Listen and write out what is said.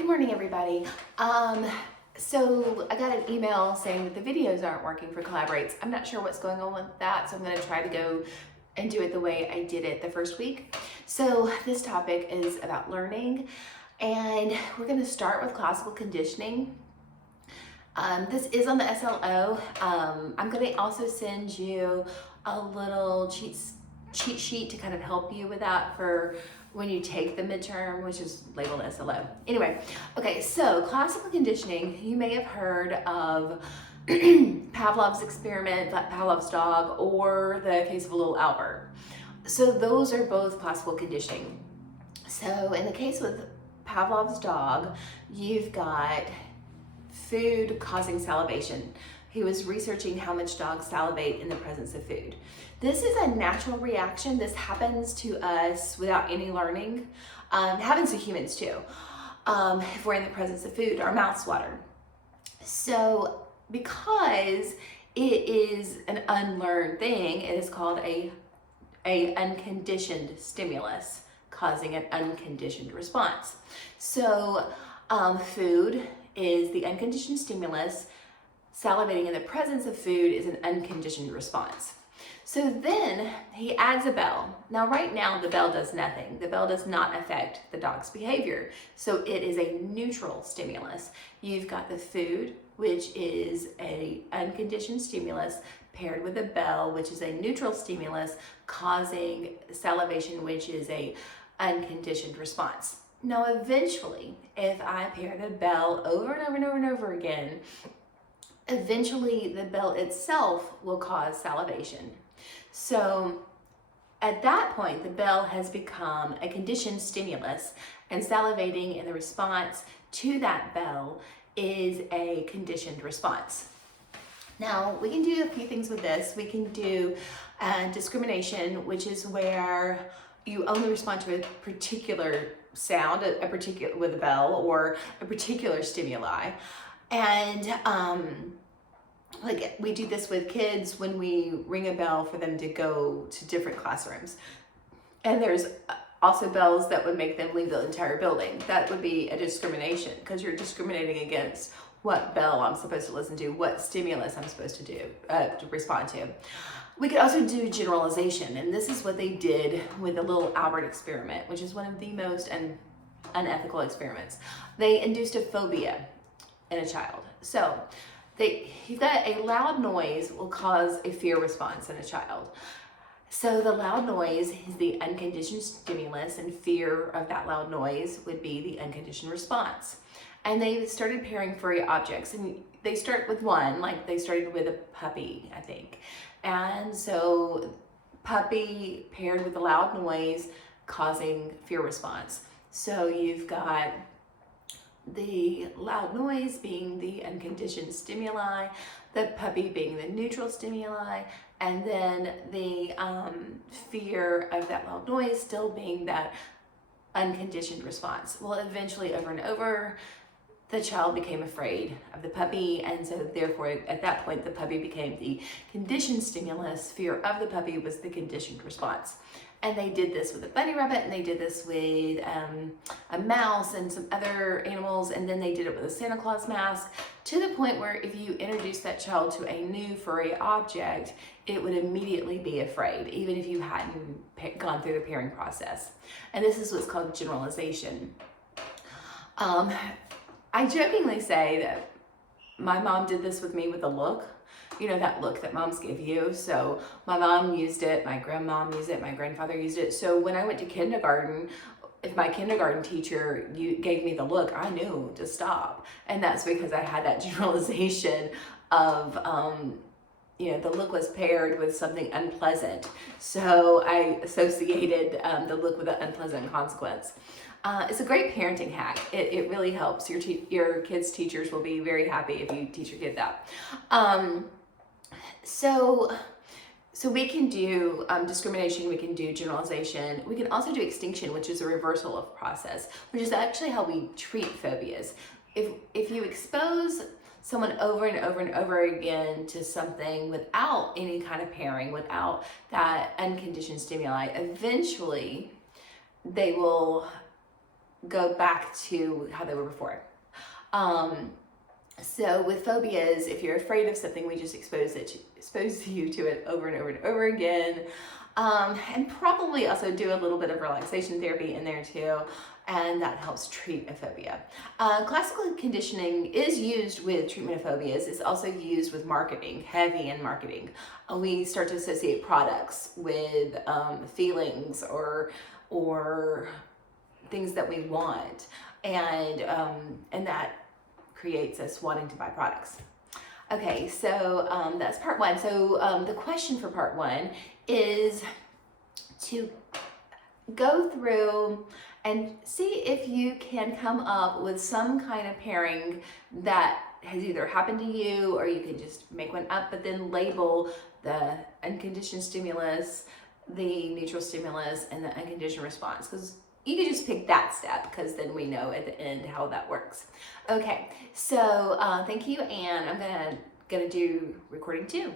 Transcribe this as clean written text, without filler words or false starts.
Good morning, everybody. So I got an email saying that the videos aren't working for Collaborates. I'm not sure what's going on with that, so I'm going to try to go and do it the way I did it the first week. So this topic is about learning, and we're going to start with classical conditioning. This is on the SLO. I'm going to also send you a little cheat sheet to kind of help you with that for when you take the midterm, which is labeled SLO. Anyway, okay, so classical conditioning, you may have heard of Pavlov's experiment, Pavlov's dog, or the case of little Albert. So those are both classical conditioning. So in the case with Pavlov's dog, you've got food causing salivation. He was researching how much dogs salivate in the presence of food. This is a natural reaction. This happens to us without any learning. Happens to humans too. If we're in the presence of food, our mouths water. So because it is an unlearned thing, it is called a unconditioned stimulus causing an unconditioned response. So food is the unconditioned stimulus. Salivating in the presence of food is an unconditioned response. So then he adds a bell. Now right now the bell does nothing. The bell does not affect the dog's behavior. So it is a neutral stimulus. You've got the food, which is a unconditioned stimulus, paired with a bell, which is a neutral stimulus, causing salivation, which is a unconditioned response. Now eventually, if I pair the bell over and over and over and over again, eventually the bell itself will cause salivation. So at that point, the bell has become a conditioned stimulus, and salivating in the response to that bell is a conditioned response. Now, we can do a few things with this. We can do discrimination, which is where you only respond to a particular sound, with a bell or a particular stimuli. And like we do this with kids when we ring a bell for them to go to different classrooms. And there's also bells that would make them leave the entire building. That would be a discrimination, because you're discriminating against what bell I'm supposed to listen to, what stimulus I'm supposed to do, to respond to. We could also do generalization, and this is what they did with the little Albert experiment, which is one of the most unethical experiments. They induced a phobia in a child. So you've got a loud noise will cause a fear response in a child. So the loud noise is the unconditioned stimulus, and fear of that loud noise would be the unconditioned response. And they started pairing furry objects, and they start with one, like they started with a puppy, I think. And so puppy paired with the loud noise causing fear response. So you've got the loud noise being the unconditioned stimuli, the puppy being the neutral stimuli, and then the fear of that loud noise still being that unconditioned response. Well, eventually, over and over, the child became afraid of the puppy, and so therefore at that point the puppy became the conditioned stimulus. Fear of the puppy was the conditioned response. And they did this with a bunny rabbit, and they did this with a mouse and some other animals, and then they did it with a Santa Claus mask, to the point where if you introduce that child to a new furry object, it would immediately be afraid, even if you hadn't gone through the pairing process. And this is what's called generalization. I jokingly say that my mom did this with me with a look. You know, that look that moms give you. So my mom used it, my grandmom used it, my grandfather used it. So when I went to kindergarten, if my kindergarten teacher gave me the look, I knew to stop. And that's because I had that generalization of, the look was paired with something unpleasant. So I associated the look with an unpleasant consequence. It's a great parenting hack. It really helps. Your kids' teachers will be very happy if you teach your kid that. So we can do discrimination, we can do generalization, we can also do extinction, which is a reversal of process, which is actually how we treat phobias. If you expose someone over and over and over again to something without any kind of pairing, without that unconditioned stimuli, eventually they will go back to how they were before. So with phobias, if you're afraid of something, we just expose you to it over and over and over again. And probably also do a little bit of relaxation therapy in there too, and that helps treat a phobia. Classical conditioning is used with treatment of phobias. It's also used with marketing, heavy in marketing. We start to associate products with feelings or things that we want, and that creates us wanting to buy products. Okay, so that's part one. So the question for part one is to go through and see if you can come up with some kind of pairing that has either happened to you, or you can just make one up, but then label the unconditioned stimulus, the neutral stimulus, and the unconditioned response, because you can just pick that step, because then we know at the end how that works. Okay, so thank you, and I'm gonna do recording 2.